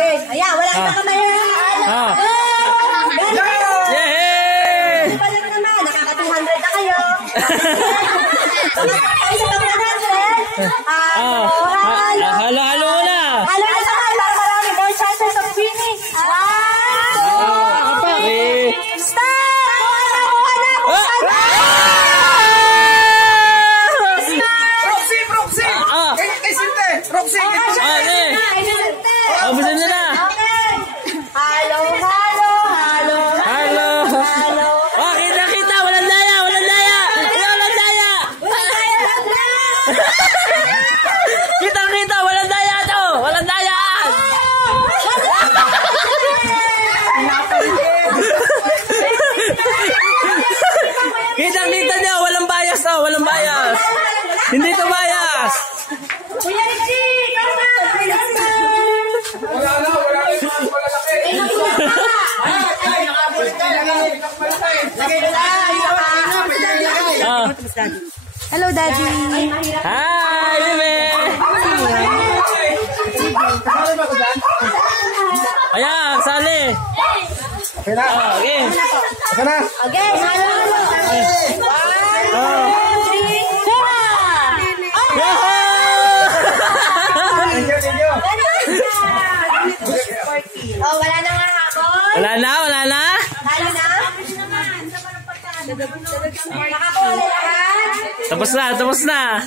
Okay. Ayan, wala na kamay. Yay! Balik naman, nakaka-200 na kayo. Isa pa 100. Halo-halo na. Halo na naman, para marami more chances of winning. Bisa nyo na. Halo, halo, halo. Halo. Oh, kita. Walang daya. Walang daya. Kita. Walang daya to. Walang daya. Kita nyo. Walang bias to. Walang bias. Hindi to bias. Kuya Richie, ikaw na. Wala laki. Hello, Daddy. Hi, bebe. Ayan, sali. Okay na. Okay. Asa na? Okay, halo, halo. 1, 2, 3, 4. Thank you. Oh, wala na nga ako. Wala na. Halo na? Nakakuha na lahat. Tapos na. Tapos na.